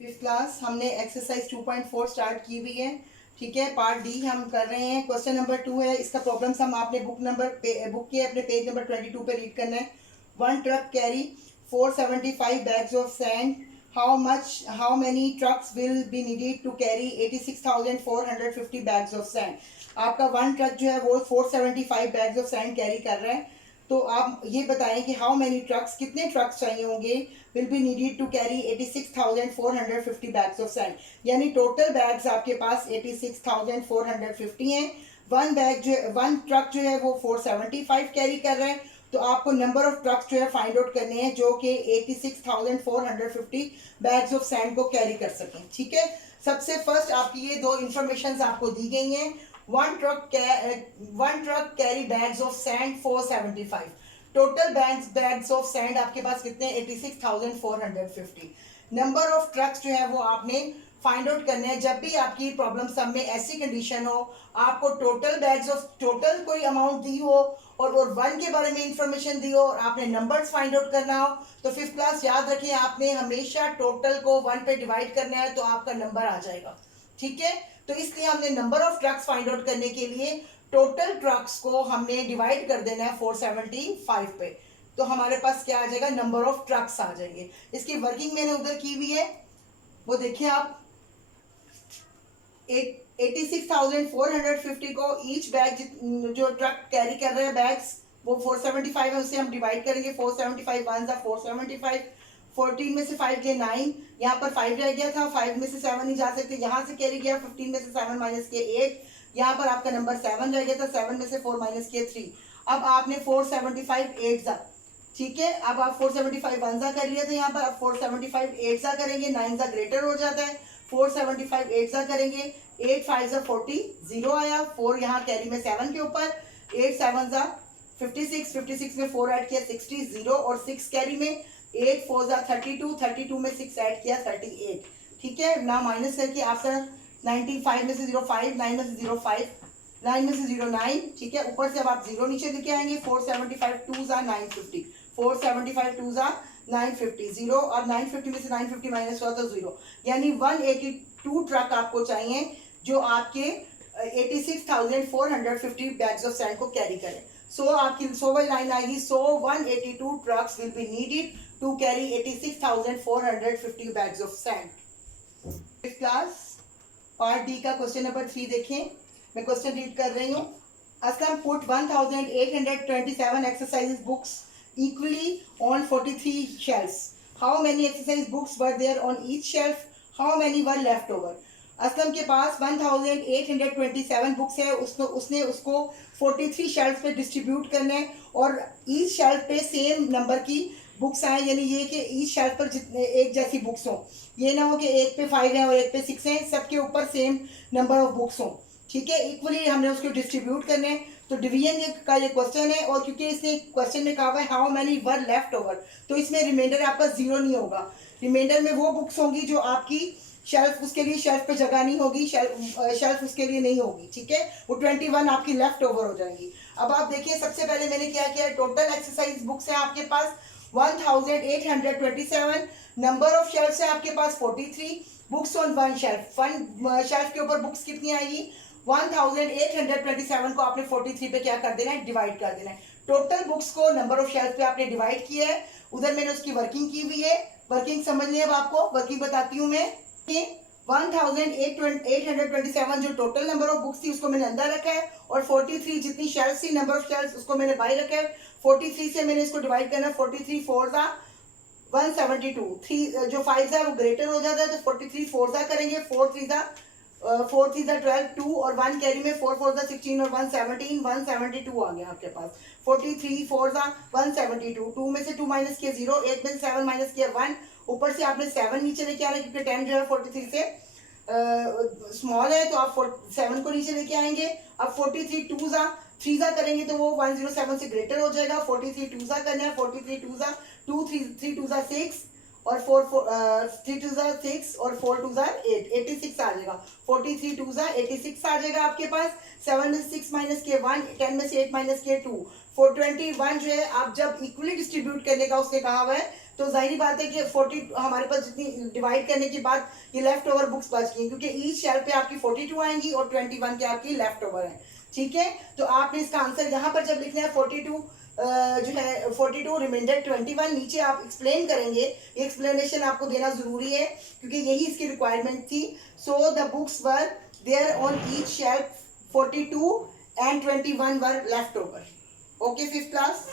Fifth class हमने exercise 2.4 start की हुई है। ठीक है, पार्ट डी हम कर रहे हैं। क्वेश्चन नंबर 2 है, इसका प्रॉब्लम्स हम आपने बुक के अपने पेज नंबर 22 पे रीड करना है। One truck carry 475 bags of sand. How many trucks will be needed to carry 86,450 bags of sand. आपका वन ट्रक जो है वो 475 बैग्स ऑफ सैंड कैरी कर रहा है। तो आप ये बताएं कि हाउ मेनी ट्रक्स, कितने ट्रक्स चाहिए होंगे, will be needed to carry 86,450 bags of sand. यानी टोटल बैग्स आपके पास 86,450 हैं। वन ट्रक जो है वो 475 कैरी कर रहा है। तो आपको नंबर ऑफ ट्रक्स जो है फाइंड आउट करने हैं जो कि 86,450 बैग्स ऑफ सैंड को कैरी कर सकें। ठीक है, सबसे फर्स्ट आपकी ये दो इंफॉर्मेशन आपको दी गई हैं। One truck carry bags of sand 475। Total bags of sand आपके पास कितने, 86,450। नंबर ऑफ ट्रक्स जो है वो आपने फाइंड आउट करने हैं। जब भी आपकी प्रॉब्लम सब में ऐसी कंडीशन हो, आपको टोटल कोई अमाउंट दी हो और वन के बारे में इंफॉर्मेशन दी हो और आपने नंबर्स फाइंड आउट करना हो, तो फिफ्थ क्लास याद रखें, आपने हमेशा टोटल को वन पे डिवाइड करना है तो आपका नंबर आ जाएगा। ठीक है, तो इसलिए हमने number of trucks find out करने के लिए टोटल ट्रक्स को हमने डिवाइड कर देना है 475 पे। तो हमारे पास क्या आ जाएगा, नंबर ऑफ ट्रक्स आ जाएंगे। इसकी वर्किंग मैंने उधर की हुई है, वो देखिए आप। 86,450 को ईच बैग जो ट्रक कैरी कर रहे हैं बैग्स वो 475 है, उससे हम डिवाइड करेंगे। 475 वन 475, 14 में से 5 गए 9, यहाँ पर 5 रह गया था, 5 में से 7 नहीं जा सकते, यहाँ से कैरी गया। 15 में से 7 माइनस किए 8, यहाँ पर आपका नंबर 7 रह गया था, 7 में से 4 माइनस किए 3। अब आपने 475 8 जा, ठीक है, अब आप 475 वन जा कर लिया था यहाँ पर, अब 475 8 जा करेंगे, 9 जा ग्रेटर हो जाता है। 475 8 जा करेंगे, 8 5 जा 40, 0 आया, 4 यहाँ कैरी में 7 के ऊपर, 8 7 जा 56, 56 में 4 ऐड किया 60, 0 और 6 कैरी में, 8 4 जा 32, 32 में 6 ऐड किया 38। ठीक है ना, माइनस करके आपका 95 में से 0 5, 9 में से 0 5, 9 में से 0 9। ठीक है, ऊपर से अब आप 0 नीचे लेके आएंगे। 475 2 जा 950, 475 2 जा 950, 0 और 950 में से 950 माइनस हुआ तो 0, यानी 182 ट्रक आपको चाहिए जो आपके 86,450 बैग्स ऑफ सैंड को कैरी करें। सो आपकी 100 वाली लाइन आएगी, so 182 trucks will be needed to carry 86,450 bags of sand. Class part D का क्वेश्चन नंबर 3 देखें, मैं क्वेश्चन रीड कर रही हूँ। Aslam put 1827 exercises books equally on 43 shelves. How many exercise books were there on each shelf? How many were left over? Aslam के पास 1827 books है, उसने उसको 43 शेल्फ पे डिस्ट्रीब्यूट करना है और ईच शेल्फ पे सेम नंबर की बुक्स आए, यानी ये कि ईच शेल्फ पर जितने एक जैसी बुक्स हों, ये ना हो कि एक पे 5 है और एक पे 6 है, सबके ऊपर सेम नंबर ऑफ बुक्स हों। ठीक है, इक्वली हमने उसको डिस्ट्रीब्यूट करने हैं। तो डिवीजन का ये क्वेश्चन है और क्योंकि इसने क्वेश्चन में कहा हुआ है how many were left over, तो इसमें रिमाइंडर आपका 0 नहीं होगा। रिमाइंडर में वो बुक्स होंगी जो आपकी शेल्फ, उसके लिए शेल्फ पे जगह नहीं होगी, शेल्फ उसके लिए नहीं होगी। ठीक है, वो 21 आपकी लेफ्ट ओवर हो जाएंगी। अब आप देखिए, सबसे पहले मैंने क्या किया, टोटल एक्सरसाइज बुक्स है आपके पास 1827, नंबर ऑफ शेल्फ है आपके पास 43, books on one shelf, one shelf के ऊपर बुक्स कितनी आएगी 1827 को आपने 43 पे क्या कर देना है, डिवाइड कर देना है। टोटल बुक्स को नंबर ऑफ शेल्फ पे आपने डिवाइड किया है, उधर मैंने उसकी वर्किंग की हुई है। वर्किंग समझ लिया, अब आपको वर्किंग बताती हूँ मैं। 1827 जो टोटल नंबर ऑफ बुक्स थी उसको मैंने अंदर रखा है और 43 जितनी शेल्फ थी, नंबर ऑफ शेल्फ, उसको मैंने बाहर रखा है। 43 से मैंने इसको डिवाइड करना है, 43 4 जा 172, 3 जो 5 है वो ग्रेटर हो जाता है, तो 43 4 जा करेंगे, 4 3 जा 12, 2 और 1 कैरी में 4 4 जा 16 और 1 17, 172 आ गया आपके पास। 43 4 जा 172, 2 में से 2 माइनस किया 0, 8 में से 7 माइनस किया 1, ऊपर से आपने 7 नीचे लेके आना क्योंकि 10 जो है 43 से स्मॉल है, तो आप 7 को नीचे लेके आएंगे। अब 43 2 जा 3 जा करेंगे तो वो 107 से ग्रेटर हो जाएगा। 43 2 जा करना है, 43 2 जा 2, 3 2 जा 6 और 3 2 जा 6 और 4 2 जा 8, 86 आ जाएगा। 43 2 जा 86 आ जाएगा आपके पास। 7 में से 6 माइनस किए 1, 10 में से 8 माइनस किए 2, 421 जो है आप जब इक्वली डिस्ट्रीब्यूट करने का उसने कहा हुआ है तो जाहिर बात है कि 40 हमारे पास जितनी डिवाइड करने के बाद ये लेफ्ट ओवर बुक्स बच गई, क्योंकि ईच शेल्फ पे आपकी 42 आएंगी और 21 के आपकी लेफ्ट ओवर है। ठीक है, तो आपने इसका आंसर यहाँ पर जब लिखना है 42 जो है 42 रिमाइंडर 21, नीचे आप एक्सप्लेन करेंगे। ये एक्सप्लेनेशन आपको देना जरूरी है क्योंकि यही इसकी रिक्वायरमेंट थी। So the books were there on each shelf 42 and 21 were left over. Okay fifth class.